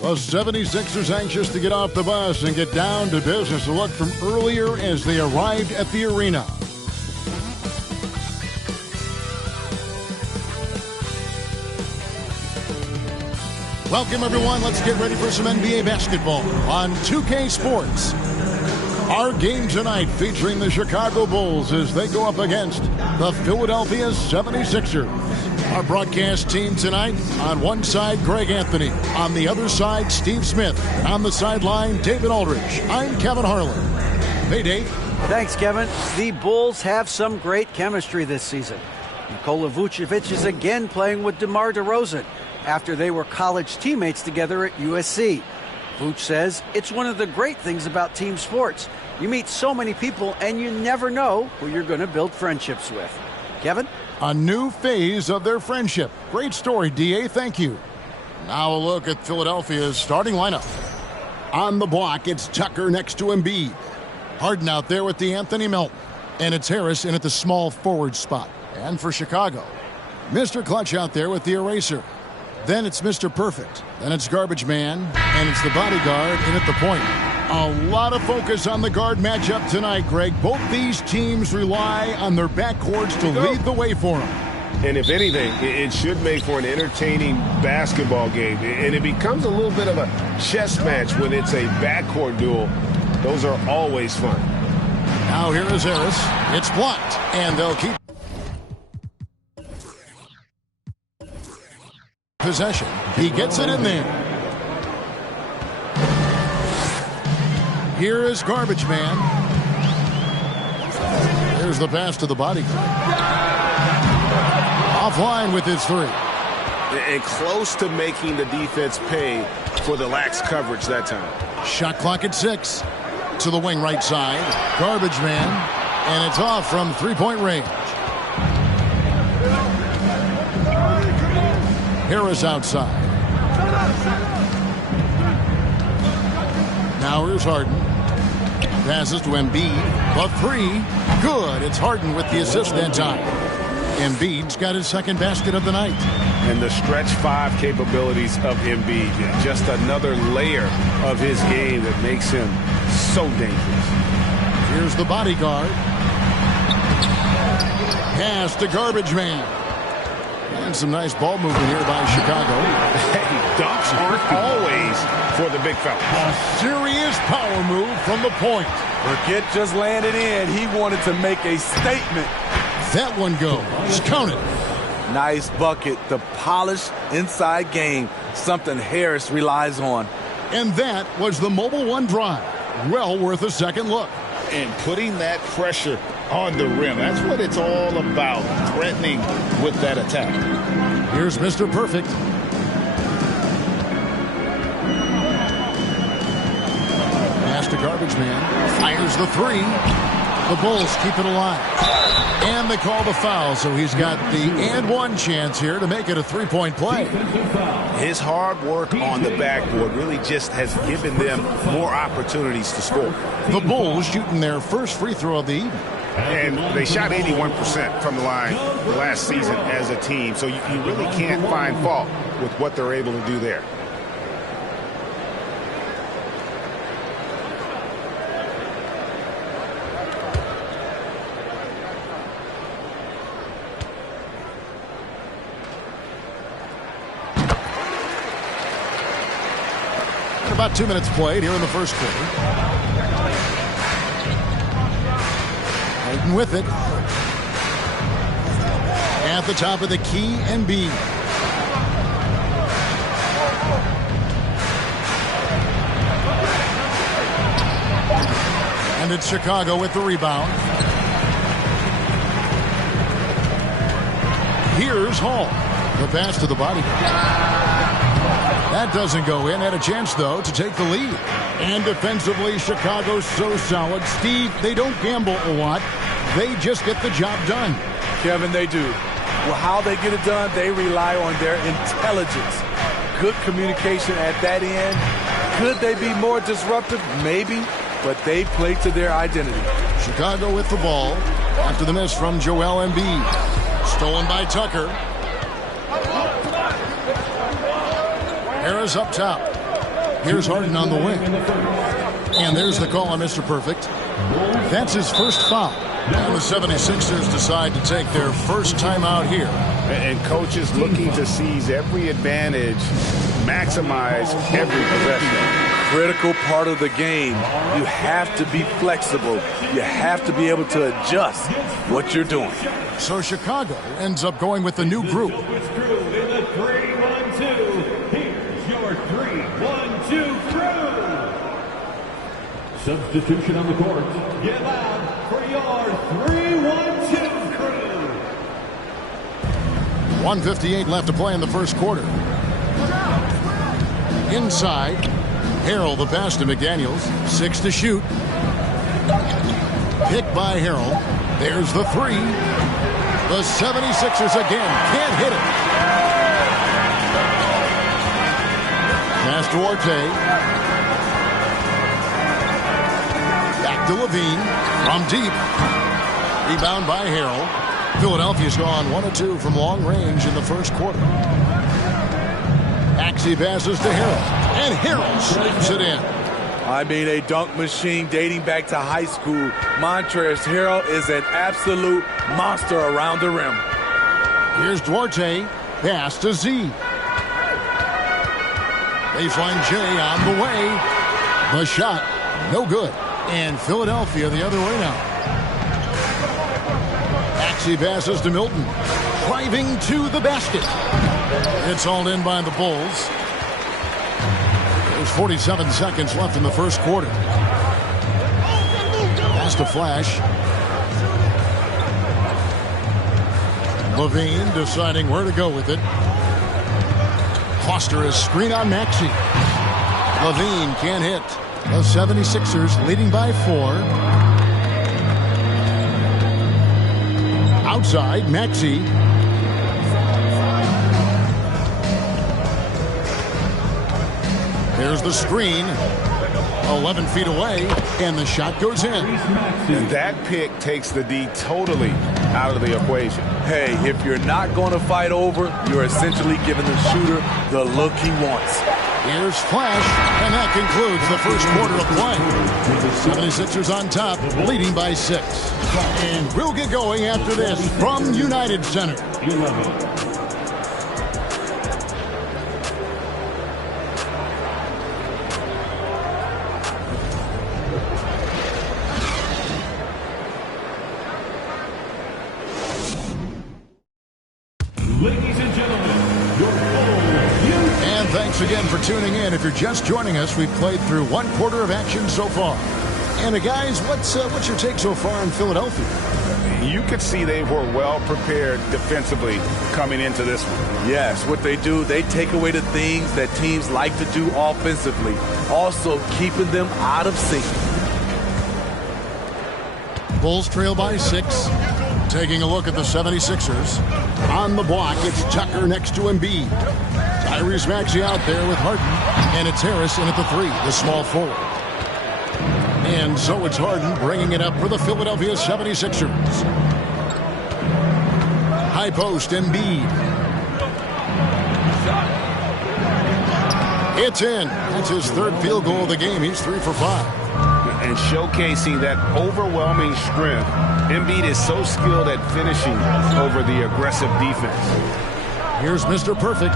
The 76ers anxious to get off the bus and get down to business. A look from earlier as they arrived at the arena. Welcome, everyone. Let's get ready for some NBA basketball on 2K Sports. Our game tonight featuring the Chicago Bulls as they go up against the Philadelphia 76ers. Our broadcast team tonight, on one side, Greg Anthony. On the other side, Steve Smith. And on the sideline, David Aldridge. I'm Kevin Harlan. Hey, Dave. Thanks, Kevin. The Bulls have some great chemistry this season. Nikola Vucevic is again playing with DeMar DeRozan after they were college teammates together at USC. Vooch says it's one of the great things about team sports. You meet so many people and you never know who you're going to build friendships with. Kevin? A new phase of their friendship. Great story, D.A. Thank you. Now a look at Philadelphia's starting lineup. On the block, it's Tucker next to Embiid. Harden out there with the Anthony Melton. And it's Harris in at the small forward spot. And for Chicago, Mr. Clutch out there with the eraser. Then it's Mr. Perfect. Then it's Garbage Man. And it's the bodyguard in at the point. A lot of focus on the guard matchup tonight, Greg. Both these teams rely on their backcourts to lead the way for them. And if anything, it should make for an entertaining basketball game. And it becomes a little bit of a chess match when it's a backcourt duel. Those are always fun. Now here is Harris. It's blocked. And they'll keep possession. He gets it in there. Here is Garbage Man. There's the pass to the bodyguard. Offline with his three. And close to making the defense pay for the lax coverage that time. Shot clock at 6. To the wing right side. Garbage Man. And it's off from three-point range. Harris outside. Now here's Harden. Passes to Embiid. The three. Good. It's Harden with the assist that time. Embiid's got his second basket of the night. And the stretch five capabilities of Embiid. Just another layer of his game that makes him so dangerous. Here's the bodyguard. Pass to Garbage Man. And some nice ball movement here by Chicago. Hey, dunks aren't always for the big fella. A serious power move from the point. Burkett just landed in. He wanted to make a statement. That one goes. Count it. Nice bucket. The polished inside game. Something Harris relies on. And that was the Mobile One drive. Well worth a second look. And putting that pressure on the rim. That's what it's all about. Threatening with that attack. Here's Mr. Perfect. Pass to Garbage Man. Fires the three. The Bulls keep it alive. And they call the foul, so he's got the and one chance here to make it a three-point play. His hard work on the backboard really just has given them more opportunities to score. The Bulls shooting their first free throw of the evening. And they shot 81% from the line last season as a team, so you really can't find fault with what they're able to do there. About 2 minutes played here in the first quarter. Hayden with it. At the top of the key, Embiid. And it's Chicago with the rebound. Here's Hall. The pass to the bodyguard. That doesn't go in. Had a chance, though, to take the lead. And defensively, Chicago's so solid. Steve, they don't gamble a lot. They just get the job done. Kevin, they do. Well, how they get it done, they rely on their intelligence. Good communication at that end. Could they be more disruptive? Maybe. But they play to their identity. Chicago with the ball after the miss from Joel Embiid. Stolen by Tucker. Harris up top. Here's Harden on the wing. And there's the call on Mr. Perfect. That's his first foul. And the 76ers decide to take their first timeout here. And coaches looking to seize every advantage, maximize every possession. Critical part of the game. You have to be flexible. You have to be able to adjust what you're doing. So Chicago ends up going with the new group. Here's your 3-1-2 crew. Substitution on the court. Get loud for your 3-1-2 crew. 1:58 left to play in the first quarter. Inside, Harrell the pass to McDaniels. 6 to shoot. Picked by Harrell. There's the 3. The 76ers again can't hit it. Pass to Duarte. Back to Levine. From deep. Rebound by Harrell. Philadelphia's gone 1 of 2 from long range in the first quarter. Maxey passes to Harrell. And Harrell slaps it in. I mean, a dunk machine dating back to high school. Montrezl Harrell is an absolute monster around the rim. Here's Duarte. Pass to Z. Baseline J on the way. The shot, no good. And Philadelphia the other way now. Maxey passes to Milton. Driving to the basket. It's hauled in by the Bulls. There's 47 seconds left in the first quarter. Pass to Flash. Levine deciding where to go with it. Foster is screen on Maxey. Levine can't hit. The 76ers leading by 4. Outside, Maxey. There's the screen. 11 feet away, and the shot goes in. And that pick takes the D totally out of the equation. Hey, if you're not going to fight over, you're essentially giving the shooter the look he wants. Here's Flash, and that concludes the first quarter of play. 76ers on top, leading by 6. And we'll get going after this from United Center. Ladies and gentlemen, your And thanks again for tuning in. If you're just joining us, we've played through 1 quarter of action so far. And guys, what's your take so far on Philadelphia? You could see they were well prepared defensively coming into this one. Yes, what they do, they take away the things that teams like to do offensively, also keeping them out of sync. Bulls trail by 6. Taking a look at the 76ers. On the block, it's Tucker next to Embiid. Tyrese Maxey out there with Harden. And it's Harris in at the 3, the small forward. And so it's Harden bringing it up for the Philadelphia 76ers. High post, Embiid. It's in. That's his 3rd field goal of the game. He's 3 for 5. And showcasing that overwhelming strength. Embiid is so skilled at finishing over the aggressive defense. Here's Mr. Perfect.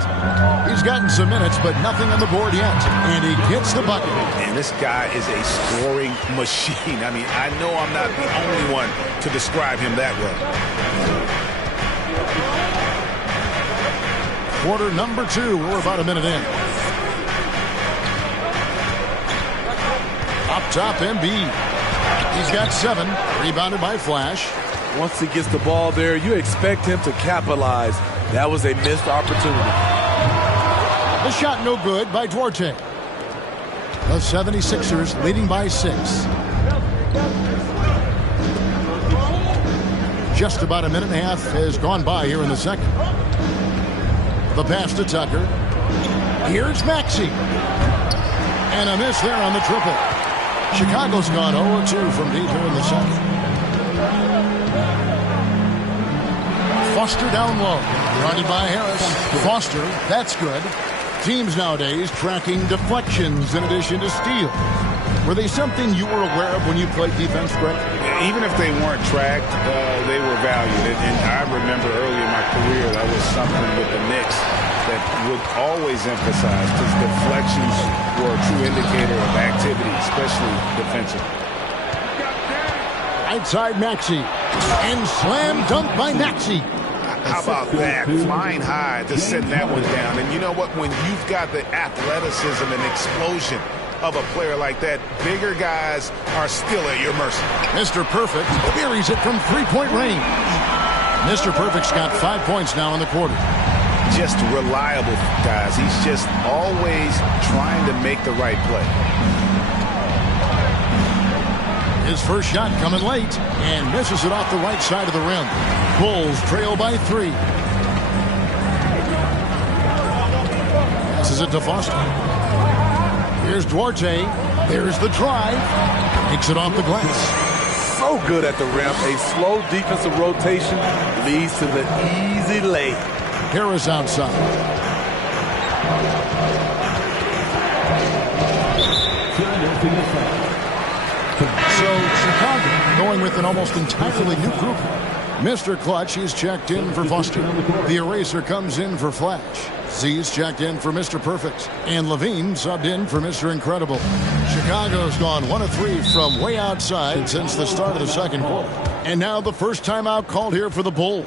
He's gotten some minutes, but nothing on the board yet. And he gets the bucket. And this guy is a scoring machine. I mean, I know I'm not the only one to describe him that way. Quarter number 2. We're about a minute in. Up top, Embiid. He's got 7. Rebounded by Flash. Once he gets the ball there, you expect him to capitalize. That was a missed opportunity. The shot no good by Duarte. The 76ers leading by 6. Just about a minute and a half has gone by here in the second. The pass to Tucker. Here's Maxey. And a miss there on the triple. Chicago's gone 0-2 from deep here in the second. Foster down low. Guarded by Harris. Foster, that's good. Teams nowadays tracking deflections in addition to steals. Were they something you were aware of when you played defense, Greg? Even if they weren't tracked, they were valued. And I remember early in my career, that was something with the Knicks that would always emphasize, because deflections were a true indicator of activity, especially defensive. Right side Maxey. And slam dunk by Maxey. How about that? Flying high, just setting that one down. And you know what? When you've got the athleticism and explosion of a player like that, bigger guys are still at your mercy. Mr. Perfect buries it from three-point range. Mr. Perfect's got 5 points now in the quarter. Just reliable, guys. He's just always trying to make the right play. His first shot coming late and misses it off the right side of the rim. Bulls trail by 3. Passes it to Foster. Here's Duarte. There's the drive. Takes it off the glass. So good at the rim. A slow defensive rotation leads to the easy lay. Harris outside. So Chicago going with an almost entirely new group. Mr. Clutch, he's checked in for Foster. The eraser comes in for Flash. Z's checked in for Mr. Perfect. And Levine subbed in for Mr. Incredible. Chicago's gone 1 of 3 from way outside since the start of the second quarter. And now the first timeout called here for the Bulls.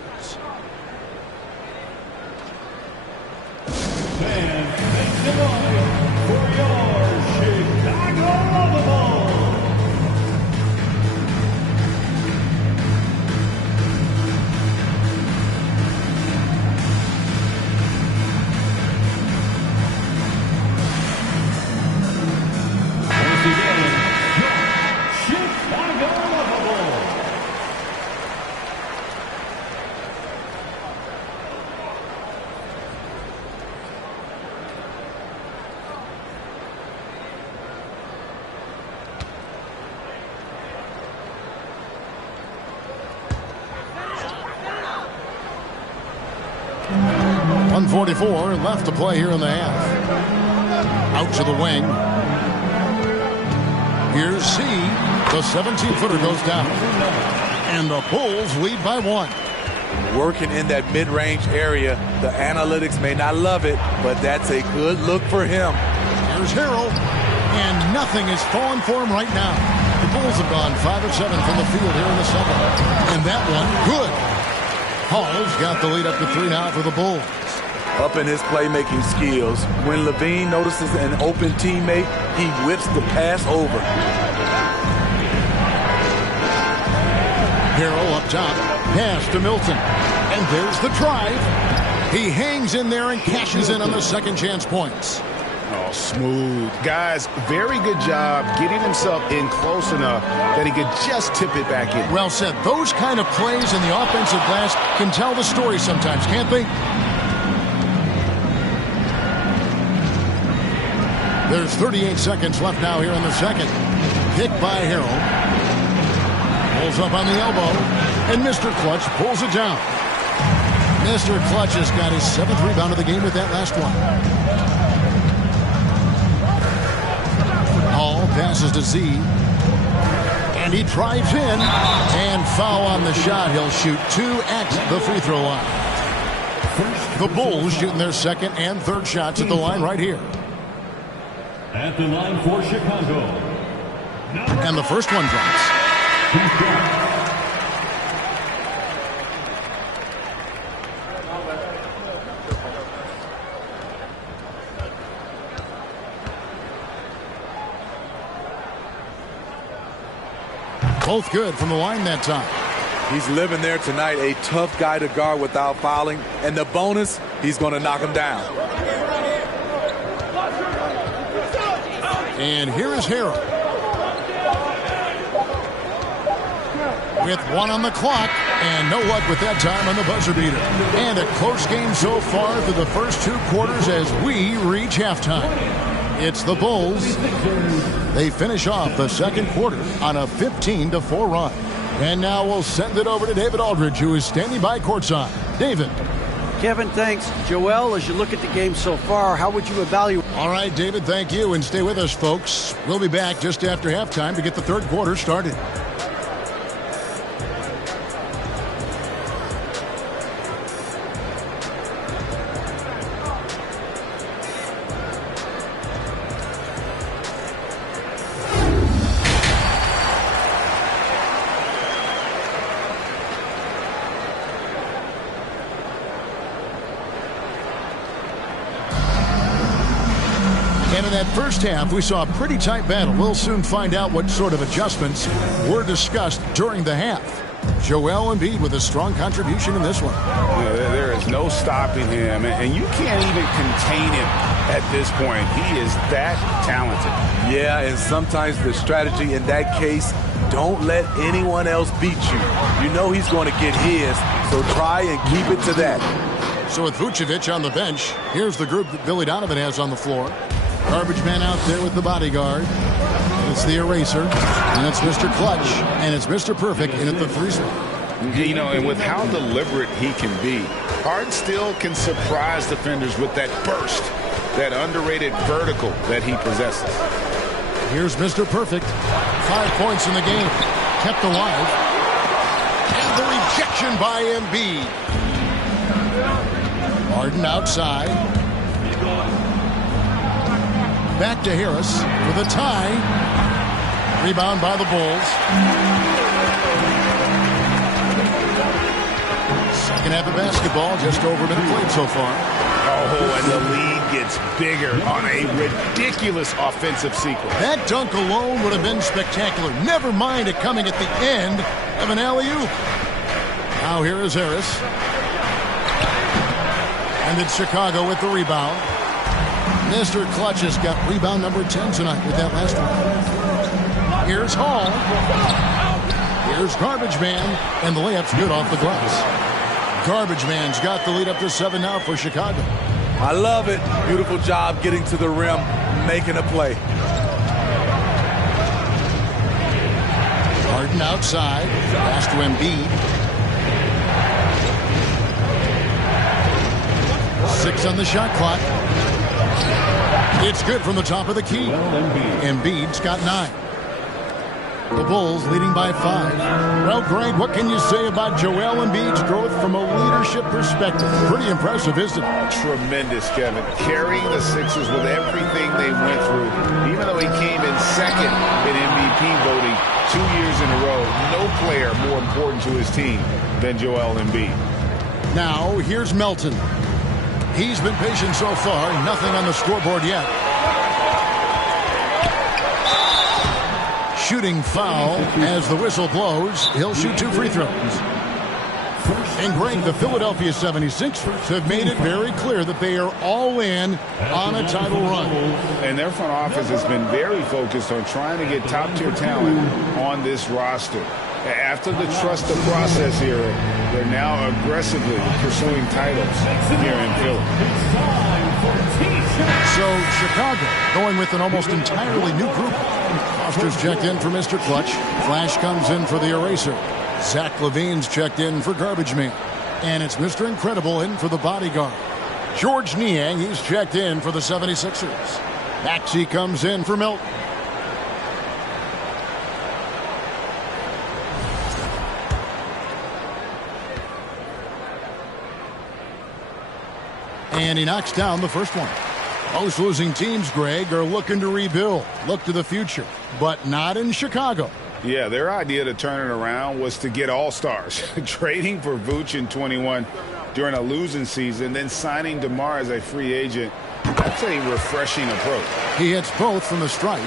.144 left to play here in the half. Out to the wing. Here's C. The 17-footer goes down. And the Bulls lead by 1. Working in that mid-range area. The analytics may not love it, but that's a good look for him. Here's Harrell. And nothing is falling for him right now. The Bulls have gone 5 of 7 from the field here in the second. And that one, good. Hall's got the lead up to 3 now for the Bulls. Up in his playmaking skills. When Levine notices an open teammate, he whips the pass over. Harrell up top. Pass to Milton. And there's the drive. He hangs in there and cashes in on the second chance points. Oh, smooth. Guys, very good job getting himself in close enough that he could just tip it back in. Well said. Those kind of plays in the offensive glass can tell the story sometimes, can't they? There's 38 seconds left now here in the second. Pick by Harrell. Pulls up on the elbow. And Mr. Clutch pulls it down. Mr. Clutch has got his 7th rebound of the game with that last one. Hall passes to Z. And he drives in. And foul on the shot. He'll shoot 2 at the free throw line. The Bulls shooting their second and third shots at the line right here. At the line for Chicago. And the first one drops. Both good from the line that time. He's living there tonight, a tough guy to guard without fouling. And the bonus, he's going to knock him down. And here is Harrell. With 1 on the clock, and no luck with that time on the buzzer beater. And a close game so far through the first 2 quarters as we reach halftime. It's the Bulls. They finish off the second quarter on a 15-4 run. And now we'll send it over to David Aldridge, who is standing by courtside. David. Kevin, thanks. Joel, as you look at the game so far, how would you evaluate? All right, David, thank you. And stay with us, folks. We'll be back just after halftime to get the third quarter started. And in that first half, we saw a pretty tight battle. We'll soon find out what sort of adjustments were discussed during the half. Joel Embiid with a strong contribution in this one. There is no stopping him, and you can't even contain him at this point. He is that talented. Yeah, and sometimes the strategy in that case, don't let anyone else beat you. You know he's going to get his, so try and keep it to that. So with Vucevic on the bench, here's the group that Billy Donovan has on the floor. Garbage man out there with the bodyguard. It's the eraser, and it's Mr. Clutch, and it's Mr. Perfect in at the 3 spot. You know, and with how deliberate he can be, Harden still can surprise defenders with that burst, that underrated vertical that he possesses. Here's Mr. Perfect. 5 points in the game. Kept alive. And the rejection by Embiid. Harden outside. Back to Harris for the tie. Rebound by the Bulls. Second half of basketball, just over a minute played so far. Oh, and the lead gets bigger on a ridiculous offensive sequence. That dunk alone would have been spectacular. Never mind it coming at the end of an alley-oop. Now here is Harris. And it's Chicago with the rebound. Mr. Clutch has got rebound number 10 tonight with that last one. Here's Hall. Here's Garbage Man. And the layup's good off the glass. Garbage Man's got the lead up to 7 now for Chicago. I love it. Beautiful job getting to the rim, making a play. Harden outside. Pass to Embiid. 6 on the shot clock. It's good from the top of the key. Embiid's got 9. The Bulls leading by 5. Well, Greg, what can you say about Joel Embiid's growth from a leadership perspective? Pretty impressive, isn't it? Tremendous, Kevin. Carrying the Sixers with everything they went through. Even though he came in second in MVP voting 2 years in a row, no player more important to his team than Joel Embiid. Now, here's Melton. He's been patient so far. Nothing on the scoreboard yet. Shooting foul as the whistle blows. He'll shoot 2 free throws. And Greg, the Philadelphia 76ers have made it very clear that they are all in on a title run. And their front office has been very focused on trying to get top-tier talent on this roster. After the trust the process era, they're now aggressively pursuing titles here in Philly. So Chicago going with an almost entirely new group. Foster's checked in for Mr. Clutch. Flash comes in for the eraser. Zach LaVine's checked in for Garbage Man. And it's Mr. Incredible in for the bodyguard. George Niang, he's checked in for the 76ers. Maxey comes in for Milton. And he knocks down the first one. Most losing teams, Greg, are looking to rebuild, look to the future, but not in Chicago. Yeah, their idea to turn it around was to get all-stars. Trading for Vooch in 21 during a losing season, then signing DeMar as a free agent. That's a refreshing approach. He hits both from the stripe.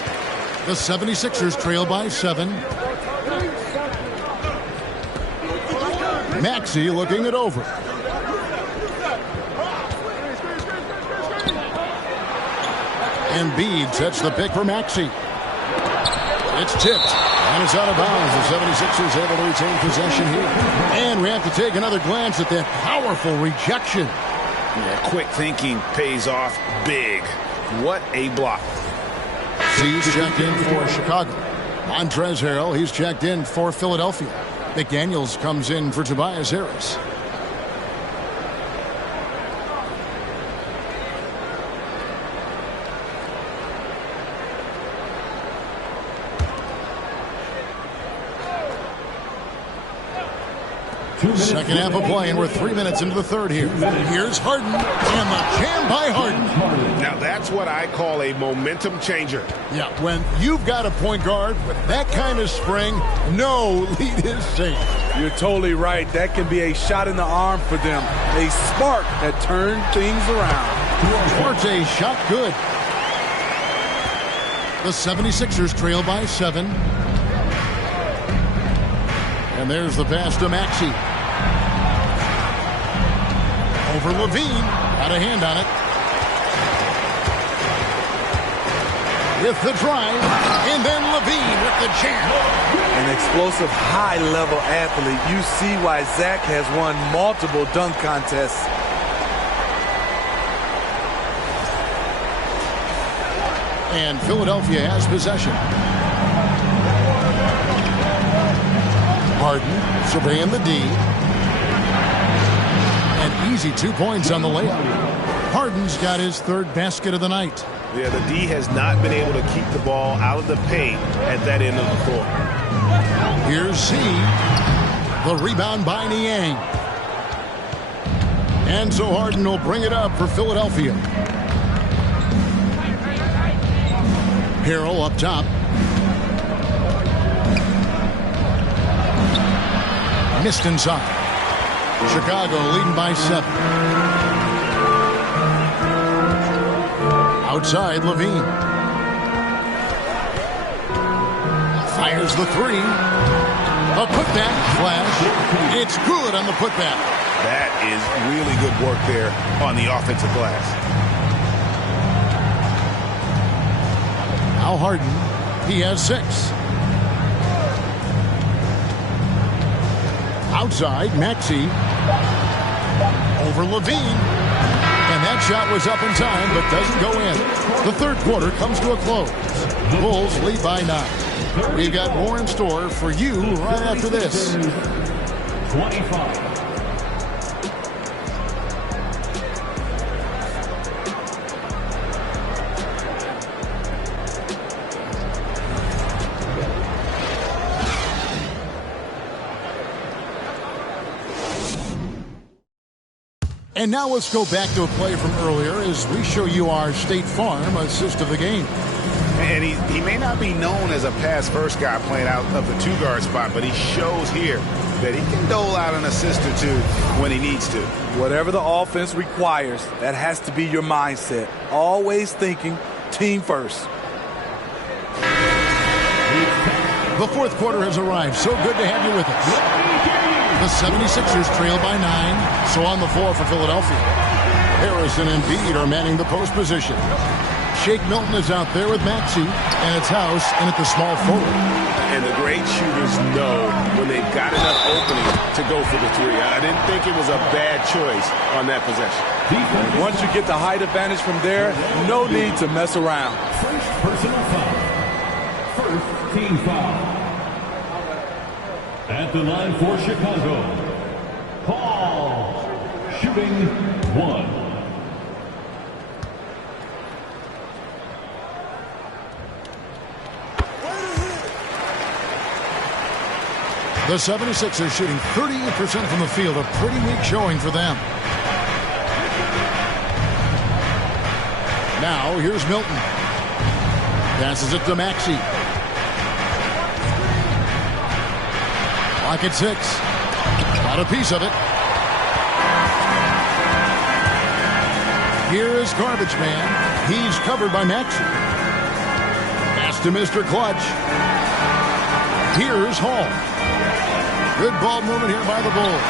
The 76ers trail by 7. Maxey looking it over. Embiid sets the pick for Maxey. It's tipped, and it's out of bounds. The 76ers able to retain possession here. And we have to take another glance at that powerful rejection. Yeah, quick thinking pays off big. What a block. He's checked in for Chicago. Montrezl Harrell, he's checked in for Philadelphia. McDaniels comes in for Tobias Harris. Second half of play, and we're 3 minutes into the third here. Here's Harden, and the jam by Harden. Now that's what I call a momentum changer. Yeah, when you've got a point guard with that kind of spring, no lead is safe. You're totally right. That can be a shot in the arm for them. A spark that turned things around. Duarte shot good. The 76ers trail by 7. And there's the pass to Maxey. Over Levine. Got a hand on it. With the drive. And then Levine with the jam. An explosive, high-level athlete. You see why Zach has won multiple dunk contests. And Philadelphia has possession. Harden surveying the D. An easy 2 points on the layup. Harden's got his third basket of the night. Yeah, the D has not been able to keep the ball out of the paint at that end of the court. Here's C. The rebound by Niang. And so Harden will bring it up for Philadelphia. Harrell up top. Missed inside. Chicago leading by 7. Outside, Levine. Fires the 3. A putback flash. It's good on the putback. That is really good work there on the offensive glass. Now Harden. He has 6. Outside, Maxey. Over Levine. And that shot was up in time, but doesn't go in. The third quarter comes to a close. Bulls lead by 9. We've got more in store for you right after this. 25. And now let's go back to a play from earlier as we show you our State Farm assist of the game. And he may not be known as a pass-first guy playing out of the two-guard spot, but he shows here that he can dole out an assist or two when he needs to. Whatever the offense requires, that has to be your mindset. Always thinking team first. The fourth quarter has arrived. So good to have you with us. The 76ers trail by 9. So on the floor for Philadelphia. Harrison and Embiid are manning the post position. Shake Milton is out there with Maxey, and it's House in at the small forward. And the great shooters know when they've got enough opening to go for the 3. I didn't think it was a bad choice on that possession. Once you get the height advantage from there, no need to mess around. First personal foul. First team foul. At the line for Chicago, Paul, shooting 1. The 76ers shooting 38% from the field, a pretty weak showing for them. Now here's Milton. Passes it to Maxey. Lock at 6. Got a piece of it. Here is Garbage Man. He's covered by Maxey. Pass to Mr. Clutch. Here's Hall. Good ball movement here by the Bulls.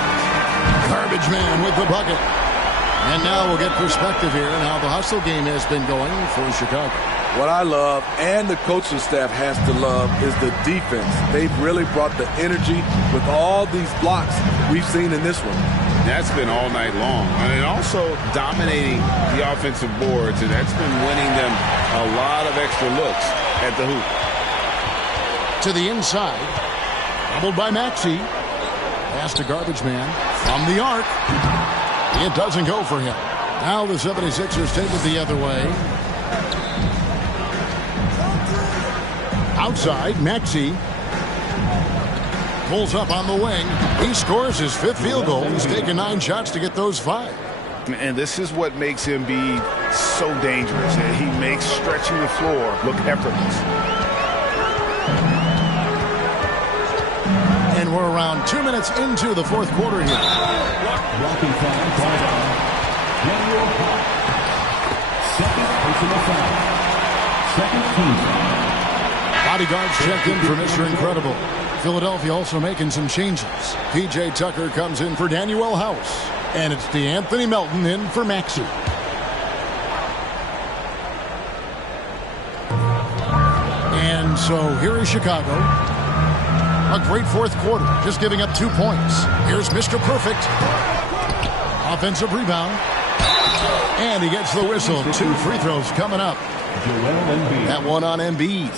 Garbage Man with the bucket. And now we'll get perspective here on how the hustle game has been going for Chicago. What I love, and the coaching staff has to love, is the defense. They've really brought the energy with all these blocks we've seen in this one. That's been all night long. And also dominating the offensive boards, and that's been winning them a lot of extra looks at the hoop. To the inside. Doubled by Maxey. Pass to Garbage Man. From the arc. It doesn't go for him. Now the 76ers take it the other way. Outside, Maxey. Pulls up on the wing. He scores his 5th field goal. He's taken 9 shots to get those 5. And this is what makes Embiid so dangerous. He makes stretching the floor look effortless. And we're around 2 minutes into the 4th quarter here. Walking foul called on Daniel Hart. Second personal foul. Second team foul. Bodyguards check in for Mr. Incredible. Philadelphia also making some changes. P.J. Tucker comes in for Danuel House. And it's DeAnthony Melton in for Maxey. And so here is Chicago. A great 4th quarter, just giving up 2 points. Here's Mr. Perfect. Offensive rebound. And he gets the whistle. 2 free throws coming up. That one on Embiid.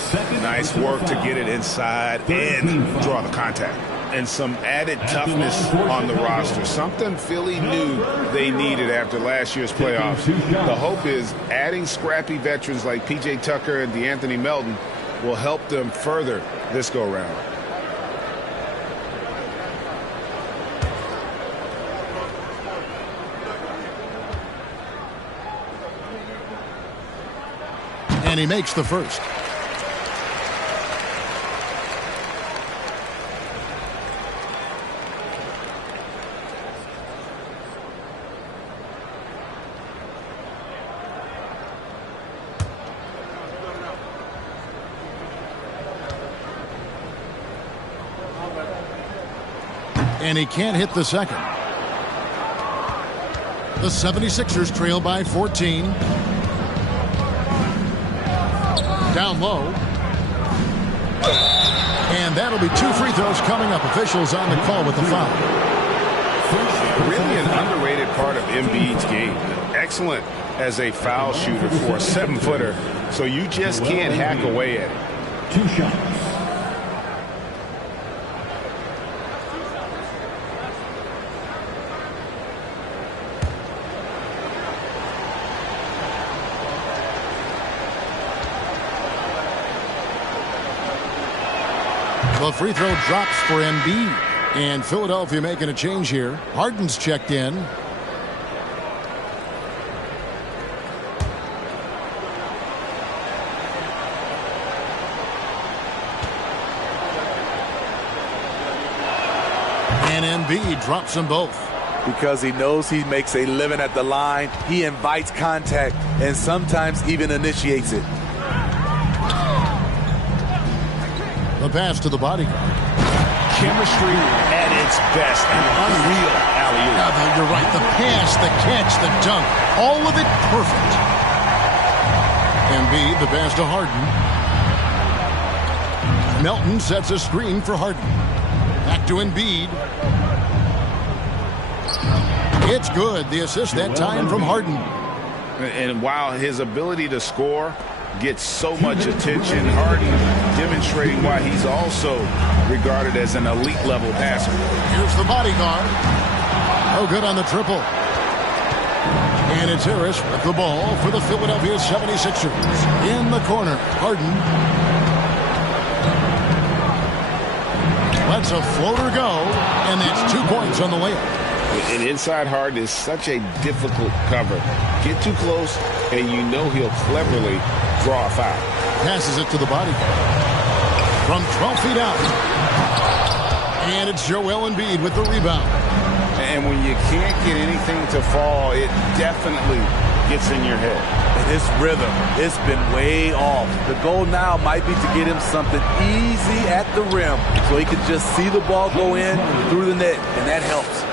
Nice work to get it inside and draw the contact. And some added toughness on the roster. Something Philly knew they needed after last year's playoffs. The hope is adding scrappy veterans like P.J. Tucker and DeAnthony Melton will help them further this go-round. And he makes the first. And he can't hit the second. The 76ers trail by 14. Down low. And that'll be 2 free throws coming up. Officials on the call with the foul. Really an underrated part of Embiid's game. Excellent as a foul shooter for a 7-footer. So you just can't hack away at it. 2 shots. The free throw drops for Embiid. And Philadelphia making a change here. Harden's checked in. And Embiid drops them both. Because he knows he makes a living at the line, he invites contact and sometimes even initiates it. The pass to the bodyguard. Chemistry at its best. An unreal alley-oop. Yeah, you're right. The pass, the catch, the dunk. All of it perfect. Embiid, the pass to Harden. Melton sets a screen for Harden. Back to Embiid. It's good. The assist that time from Harden. And while his ability to score gets so much attention, Harden demonstrating why he's also regarded as an elite-level passer. Here's the bodyguard. No good on the triple. And it's Harris with the ball for the Philadelphia 76ers. In the corner, Harden. Lets a floater go, and that's 2 points on the layup. And inside Harden is such a difficult cover. Get too close, and you know he'll cleverly draw a foul. Passes it to the bodyguard. From 12 feet out. And it's Joel Embiid with the rebound. And when you can't get anything to fall, it definitely gets in your head. And his rhythm, it's been way off. The goal now might be to get him something easy at the rim so he can just see the ball go in through the net, and that helps.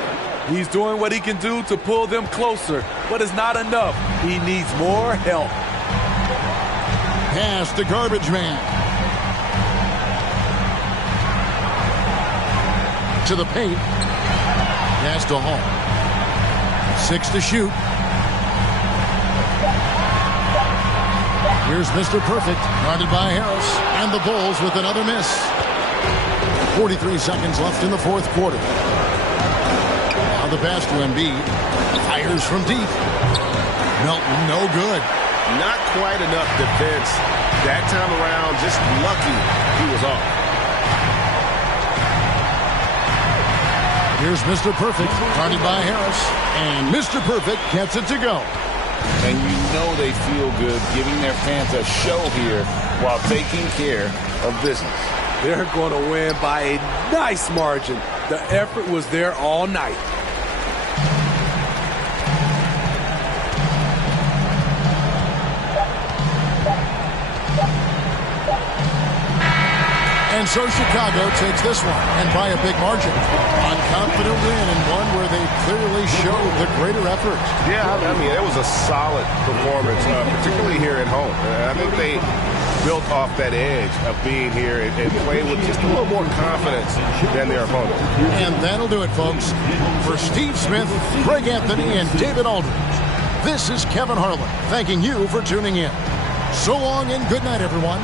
He's doing what he can do to pull them closer, but it's not enough. He needs more help. Pass to Garbage Man. To the paint. Pass to Hall. 6 to shoot. Here's Mr. Perfect, guarded by Harris. And the Bulls with another miss. 43 seconds left in the 4th quarter. Now the pass to Embiid. Fires from deep. Melton, no good. Not quite enough defense. That time around, just lucky he was off. Here's Mr. Perfect, guarded by Harris. And Mr. Perfect gets it to go. And you know they feel good giving their fans a show here while taking care of business. They're going to win by a nice margin. The effort was there all night. And so Chicago takes this one, and by a big margin. A confident win, and one where they clearly showed the greater effort. Yeah, I mean, it was a solid performance, particularly here at home. I think they built off that edge of being here and played with just a little more confidence than their opponent. And that'll do it, folks. For Steve Smith, Greg Anthony, and David Aldridge, this is Kevin Harlan thanking you for tuning in. So long and good night, everyone.